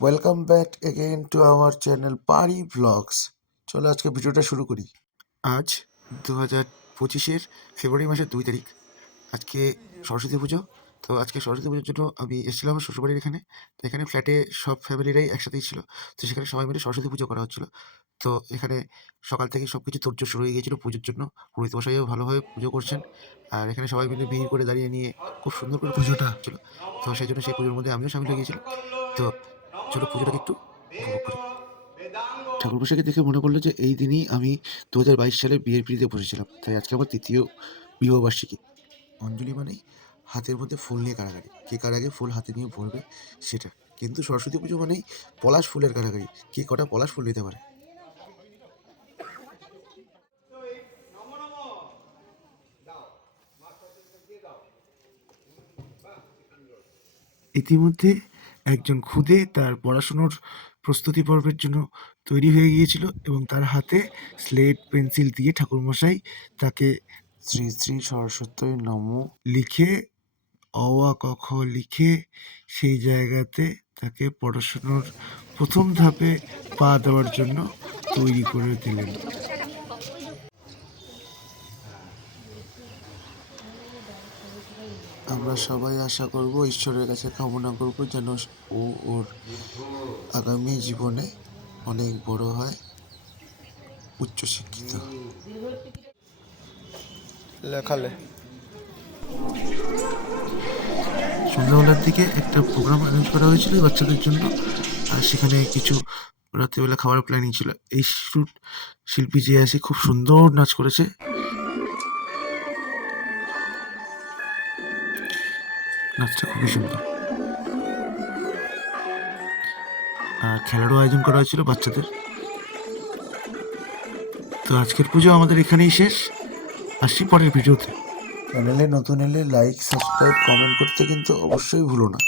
Welcome back again to our channel পারি blogs. চলো আজকে ভিডিওটা শুরু করি। আজ 2025-এর ফেব্রুয়ারি মাসের 2 তারিখ। আজকে সরস্বতী পুজো। তো আজকে সরস্বতী পুজোর জন্য আমি এসেছিলাম আমার শ্বশুরবাড়ির এখানে। তো এখানে ফ্ল্যাটে সব ফ্যামিলিরাই একসাথেই ছিল। তো সেখানে সবাই মিলে সরস্বতী পুজো করা হচ্ছিল। তো এখানে সকাল থেকেই সব কিছু তোড়জোড় শুরু হয়ে গিয়েছিল পুজোর জন্য। পুরোহিত মশাইও ভালোভাবে পুজো করছেন। আর এখানে সবাই মিলে ভিড় করে দাঁড়িয়ে নিয়ে খুব সুন্দর করে পুজোটা হচ্ছিল। তো সেই জন্য সেই পুজোর মধ্যে আমিও শামিল হয়ে গিয়েছিলাম। তো চলো পুজোটাকে একটু উপভোগ করি। ঠাকুরমশাইকে দেখে মনে পড়লো যে এই দিনই আমি 2022 সালে বিয়ের পিঁড়িতে বসেছিলাম। তাই আজকে আমার 3য় বিবাহবার্ষিকী। অঞ্জলি মানেই হাতের মধ্যে ফুল নিয়ে কাড়াকাড়ি। কে কার আগে ফুল হাতে নিয়ে ভরবে সেটা। কিন্তু সরস্বতী পুজো মানেই পলাশ ফুলের কাড়াকাড়ি। কে কটা পলাশ ফুল নিতে পারে। ইতিমধ্যে একজন খুদে তার পড়াশুনোর প্রস্তুতি পর্বের জন্য তৈরি হয়ে গিয়েছিল এবং তার হাতে স্লেট পেন্সিল দিয়ে ঠাকুরমশাই তাকে শ্রী শ্রী সরস্বতী নমঃ লিখে অ আ ক খ লিখে সেই জায়গাতে তাকে পড়াশুনোর প্রথম ধাপে পা দেওয়ার জন্য তৈরি করে দিলেন। আমরা সবাই আশা করব, ঈশ্বরের কাছে কামনা করব যেন ও ওর আগামী জীবনে অনেক বড় হয়, উচ্চশিক্ষিত। লেখালে সন্ধ্যাবেলার দিকে একটা প্রোগ্রাম অ্যারেঞ্জ করা হয়েছিল বাচ্চাদের জন্য। আর সেখানে কিছু রাত্রিবেলা খাবার প্ল্যানিং ছিল। এই শিল্পী যে আছে খুব সুন্দর নাচ করেছে। নাচটা খুবই সুন্দর। আর খেলারও আয়োজন করা হয়েছিল বাচ্চাদের। তো আজকের পুজো আমাদের এখানেই শেষ। আসছি পরের ভিডিওতে। চ্যানেলে নতুন এলে লাইক, সাবস্ক্রাইব, কমেন্ট করতে কিন্তু অবশ্যই ভুলো না।